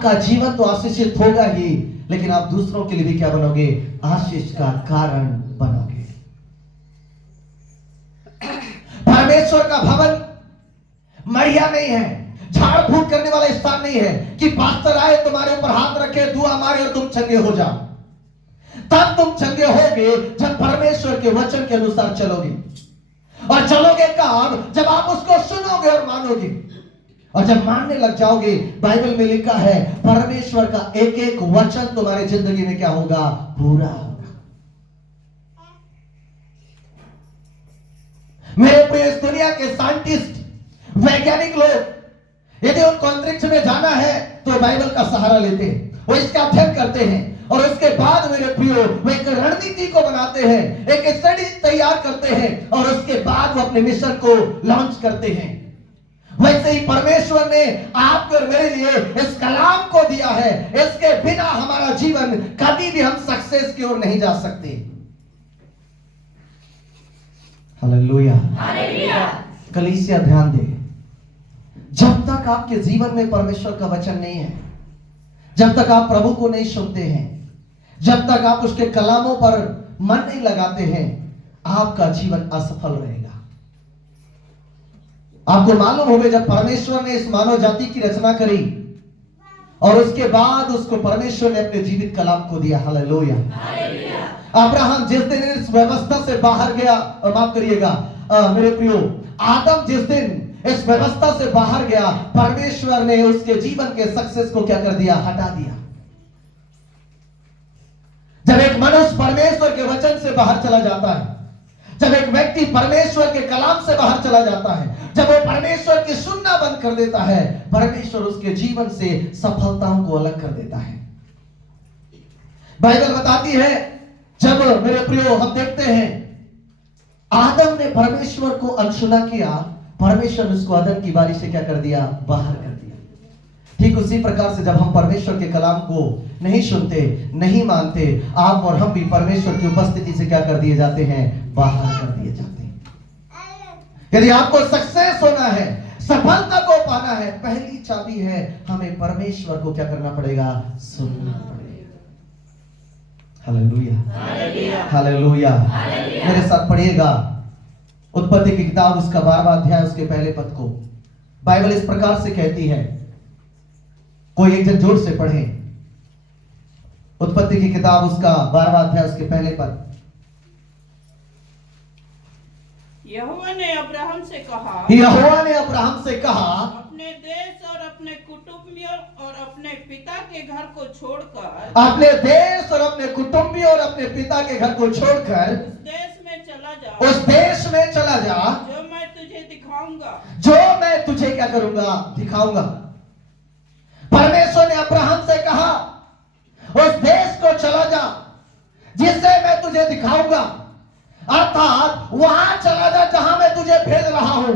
आपका जीवन तो आशीषित होगा ही, लेकिन आप दूसरों के लिए भी क्या बनोगे? आशीष का कारण बनोगे। परमेश्वर का भवन मढ़िया नहीं है, झाड़ फूक करने वाला स्थान नहीं है कि पास्टर आए तुम्हारे ऊपर हाथ रखे, दुआ मारे और तुम चंगे हो जाओ। तब तुम चंगे होगे जब परमेश्वर के वचन के अनुसार चलोगे। और चलोगे कब? जब आप उसको सुनोगे और मानोगे। और जब मानने लग जाओगे, बाइबल में लिखा है परमेश्वर का एक एक वचन तुम्हारे जिंदगी में क्या होगा? पूरा होगा। मेरे प्रिय, इस दुनिया के साइंटिस्ट, वैज्ञानिक लोग यदि उनको अंतरिक्ष में जाना है तो बाइबल का सहारा लेते हैं, वो इसका अध्ययन करते हैं और उसके बाद मेरे प्रियो वो एक रणनीति को बनाते हैं, एक स्टडी तैयार करते हैं और उसके बाद वो अपने मिशन को लॉन्च करते हैं। वैसे ही परमेश्वर ने आपके और मेरे लिए इस कलाम को दिया है। इसके बिना हमारा जीवन कभी भी हम सक्सेस की ओर नहीं जा सकते। Hallelujah, hallelujah. कलीसिया ध्यान दे, जब तक आपके जीवन में परमेश्वर का वचन नहीं है, जब तक आप प्रभु को नहीं सुनते हैं, जब तक आप उसके कलामों पर मन नहीं लगाते हैं, आपका जीवन असफल रहेगा। आपको मालूम होगा जब परमेश्वर ने इस मानव जाति की रचना करी और उसके बाद उसको परमेश्वर ने अपने जीवित कलाम को दिया। हालेलुया। अब्राहम जिस दिन इस व्यवस्था से बाहर गया, और माफ करिएगा मेरे प्रियो, आदम जिस दिन इस व्यवस्था से बाहर गया, परमेश्वर ने उसके जीवन के सक्सेस को क्या कर दिया? हटा दिया। जब एक मनुष्य परमेश्वर के वचन से बाहर चला जाता है, जब एक व्यक्ति परमेश्वर के कलाम से बाहर चला जाता है, जब वो परमेश्वर की सुनना बंद कर देता है, परमेश्वर उसके जीवन से सफलताओं को अलग कर देता है। बाइबल बताती है, जब मेरे प्रियो हम देखते हैं आदम ने परमेश्वर को अनसुना किया, परमेश्वर उसको अदन की बारी से क्या कर दिया? बाहर कर दिया। ठीक उसी प्रकार से जब हम परमेश्वर के कलाम को नहीं सुनते, नहीं मानते, आप और हम भी परमेश्वर की उपस्थिति से क्या कर दिए जाते हैं? बाहर कर दिए जाते हैं। यदि आपको सक्सेस होना है, सफलता को पाना है, पहली चाबी है हमें परमेश्वर को क्या करना पड़ेगा? सुनना पड़ेगा। Hallelujah, hallelujah. मेरे साथ पढ़िएगा उत्पत्ति की किताब, उसका 12वां अध्याय, उसके पहले पद को। बाइबल इस प्रकार से कहती है, कोई एक जन जोर से पढ़े। उत्पत्ति की किताब, उसका 12वां अध्याय, उसके पहले पद। यहोवा ने अब्राहम से कहा, यहोवा ने अब्राहम से कहा, अपने देश और अपने कुटुंबियों और अपने पिता के घर को छोड़कर, अपने देश और अपने कुटुंबियों और अपने पिता के घर को छोड़कर उस देश में चला जा, उस देश में चला जा जो मैं तुझे दिखाऊंगा, जो मैं तुझे क्या करूंगा? दिखाऊंगा। परमेश्वर ने अब्राहम से कहा, उस देश को चला जा जिसे मैं तुझे दिखाऊंगा, अर्थात वहां चला जा जहां मैं तुझे भेज रहा हूं।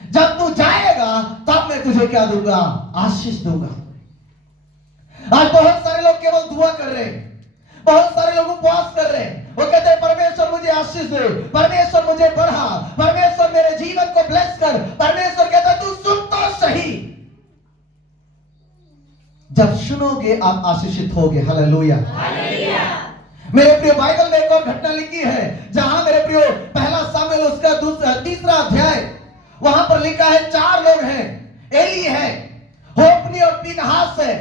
जब तू जाएगा तब मैं तुझे क्या दूंगा? आशीष दूंगा। आज बहुत सारे लोग केवल दुआ कर रहे हैं, बहुत सारे लोग उपवास कर रहे हैं, वो कहते हैं परमेश्वर मुझे आशीष दे, परमेश्वर मुझे बढ़ा, परमेश्वर मेरे जीवन को ब्लेस कर। परमेश्वर कहता है तू सुन तो सही। जब सुनोगे आप आशीषित होगे। Hallelujah, hallelujah. मेरे प्रियो, बाइबल में एक और घटना लिखी है जहां मेरे प्रियो पहला सामुएल उसका 3रा अध्याय, वहां पर लिखा है 4 लोग हैं, एली है, होप्नी और पीनहास है।